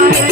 Yeah.